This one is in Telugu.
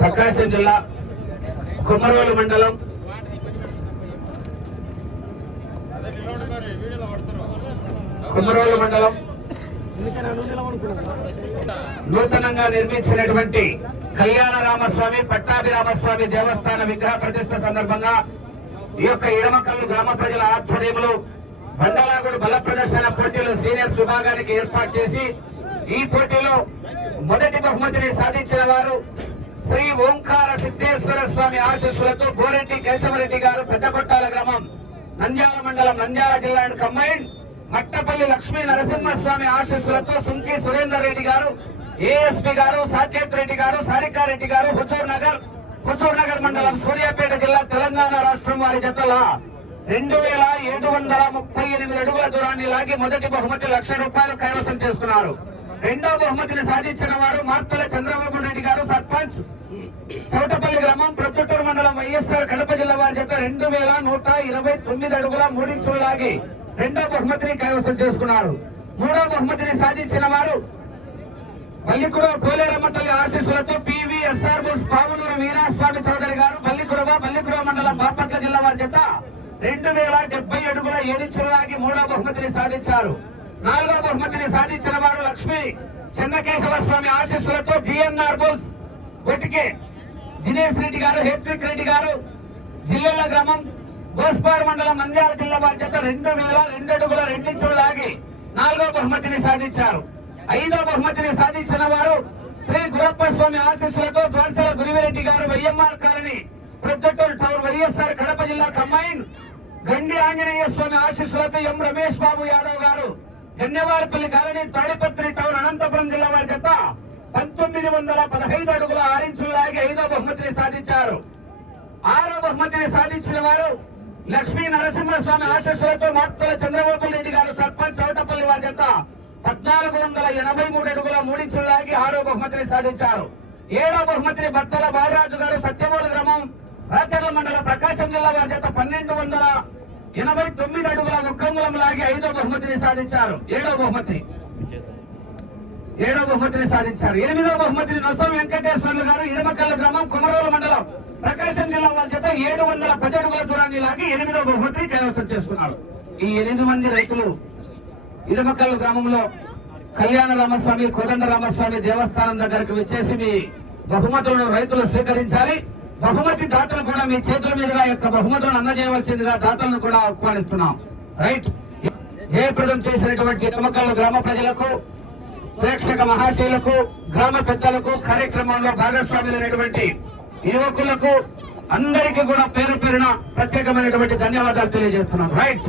ప్రకాశం జిల్లా కుమ్మరోలు మండలం. కుమ్మరోలు మండలం. నూతనంగా నిర్మించినటువంటి కళ్యాణ రామస్వామి పట్టాభి రామస్వామి దేవస్థాన విగ్రహ ప్రతిష్ట సందర్భంగా ఈ యొక్క ఇరమకల్లు గ్రామ ప్రజల ఆధ్వర్యంలో బండలాగుడు బల ప్రదర్శన పోటీలు సీనియర్స్ విభాగానికి ఏర్పాటు చేసి ఈ పోటీలో మొదటి బహుమతిని సాధించిన వారు శ్రీ ఓంకార సిద్ధేశ్వర స్వామి ఆశీస్సులతో గోరెడ్డి కేశవరెడ్డి గారు పెద్దకొట్టాల గ్రామం నంద్యాల మండలం నంద్యాల జిల్లా అండ్ కంబైన్ మట్టపల్లి లక్ష్మీ నరసింహస్వామి ఆశీస్సులతో సుంకి సురేందర్ రెడ్డి గారు ఏఎస్పీ గారు సాకేత్ రెడ్డి గారు సారికారెడ్డి గారు హుజూర్ నగర్ హుజూర్ నగర్ మండలం సూర్యాపేట జిల్లా తెలంగాణ రాష్ట్రం వారి జతల రెండు వేల ఏడు వందల ముప్పై ఎనిమిది అడుగుల దూరాన్ని లాగి మొదటి బహుమతి లక్ష రూపాయలు కైవసం చేసుకున్నారు. రెండో బహుమతిని సాధించిన వారు మార్తల చంద్రబాబు రెడ్డి గారు సర్పంచ్. చౌటపల్లి గ్రామం ప్రొద్దుటూరు మండలం వైఎస్ఆర్ కడప జిల్లా వారి చేత రెండు వేల నూట ఇరవై తొమ్మిది అడుగుల మూడించులు లాగి రెండో బహుమతిని కైవసం చేసుకున్నారు. మూడో బహుమతిని సాధించిన వారు మల్లికుర పోలేరమ్మ తల్లి ఆశీస్సులతో పివిఎస్ఆర్ బుస్ పావులూరు వీరాస్వామి చౌదరి గారు మల్లికురవ మల్లికుర మండలం బాపట్ల జిల్లా వారి చేత రెండు వేల డెబ్బై అడుగుల ఏడించులు లాగి మూడో బహుమతిని సాధించారు. నాలుగో బహుమతిని సాధించిన వారు లక్ష్మి చిన్నకేశవ స్వామి ఆశీస్సులతో జిఎన్ఆర్ బోస్ వెతికే దినేష్ రెడ్డి గారు హేత్విక్ రెడ్డి గారు జిల్లాల గ్రామం గోస్పార్ మండలం నంద్యాల జిల్లా బాధ్యత రెండు వేల రెండు అడుగుల రెండించులు లాగి నాలుగో బహుమతిని సాధించారు. ఐదో బహుమతిని సాధించిన వారు శ్రీ గురప్ప స్వామి ఆశీస్సులతో Dwarasala Gurivireddy garu YMR colony Proddatur town YSR Kadapa జిల్లా కమ్మాయిన్ గండి ఆంజనేయ స్వామి ఆశీస్సులతో ఎం రమేష్ బాబు యాదవ్ గారు గన్యవారిపల్లి కాలనీ తాడిపత్రి టౌన్ అనంతపురం జిల్లా వారి చేత పంతొమ్మిది వందల పదహైదు అడుగుల ఆరించులు ఐదో బహుమతిని సాధించారు. ఆరో బహుమతిని సాధించిన వారు లక్ష్మీ నరసింహస్వామి ఆశస్సులతో మార్తల చంద్రబాబు రెడ్డి గారు సర్పంచ్ చౌటపల్లి వారి చేత పద్నాలుగు వందల ఎనభై మూడు అడుగుల మూడించులు లాగి ఆరో బహుమతిని సాధించారు. ఏడో బహుమతిని బత్తల బాలరాజు గారు సత్యమూల గ్రామం రాచర్ల మండల ప్రకాశం జిల్లా వారి చేత పన్నెండు వందల ఎనభై తొమ్మిది అడుగుల ముక్కంగులం లాగి ఐదో బహుమతిని సాధించారు. ఏడో బహుమతి ఏడో బహుమతిని సాధించారు. ఎనిమిదో బహుమతిని నొసం వెంకటేశ్వర్లు గారు ఇరమకల్ల గ్రామం కుమరోలు మండలం ప్రకాశం జిల్లా వారి చేత ఏడు వందల పది అడుగుల దూరాన్ని లాగి ఎనిమిదో బహుమతిని కైవసం చేసుకున్నారు. ఈ ఎనిమిది మంది రైతులు ఇరమకల్లు గ్రామంలో కళ్యాణ రామస్వామి కోదండ రామస్వామి దేవస్థానం దగ్గరకు వచ్చేసి మీ బహుమతులను రైతులు స్వీకరించాలి. బహుమతి దాతలు కూడా మీ చేతుల మీదుగా యొక్క బహుమతులను అందజేయవలసిందిగా దాతలను కూడా ఆహ్వానిస్తున్నాం. రైట్. జయప్రదం చేసినటువంటి ఇరమకల్లు గ్రామ ప్రజలకు ప్రేక్షక మహాశయులకు గ్రామ పెద్దలకు కార్యక్రమంలో భాగస్వాములైనటువంటి యువకులకు అందరికీ కూడా పేరు పేరున ప్రత్యేకమైనటువంటి ధన్యవాదాలు తెలియజేస్తున్నాం. రైట్.